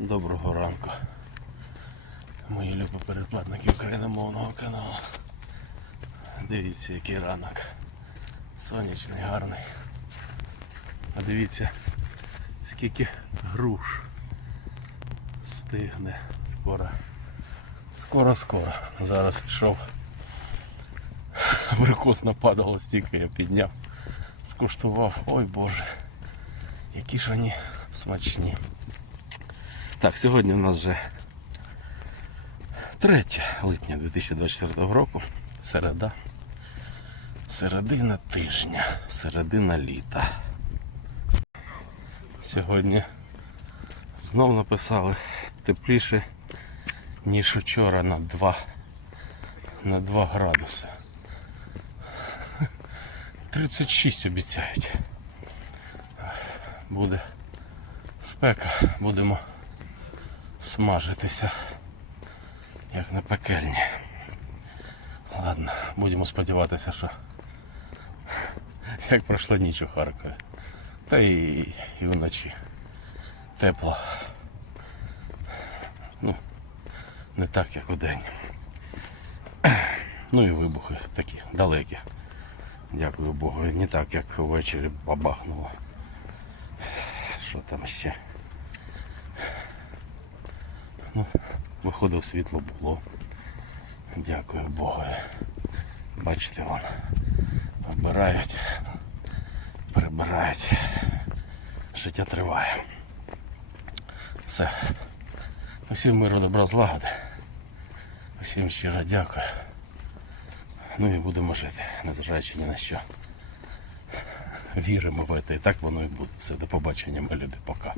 Доброго ранку. Мої любі передплатники україномовного каналу. Дивіться, який ранок. Сонячний, гарний. А дивіться, скільки груш стигне скоро. Скоро-скоро. Зараз йшов. Абрикос нападало стільки я підняв. Скуштував. Ой Боже. Які ж вони смачні. Так, сьогодні у нас вже 3 липня 2024 року. Середа. Середина тижня, середина літа. Сьогодні знов написали тепліше, ніж вчора на 2, на 2 градуси. 36 обіцяють. Буде спека, будемо смажитися, як на пекельні. Ладно, будемо сподіватися, що як пройшла ніч у Харкові. Та і, і вночі. Тепло. Ну, не так, як у день. Ну і вибухи такі далекі. Дякую Богу. Не так, як ввечері бабахнуло. Що там ще? Ну, виходив світло було. Дякую Богу. Бачите, вон. Вбирають, прибирають. Життя триває. Все. Усім миру добра злагоди. Усім щиро дякую. Ну і будемо жити, незважаючи ні на що. Віримо в це, і так воно і буде. Все, до побачення, ми любі, пока.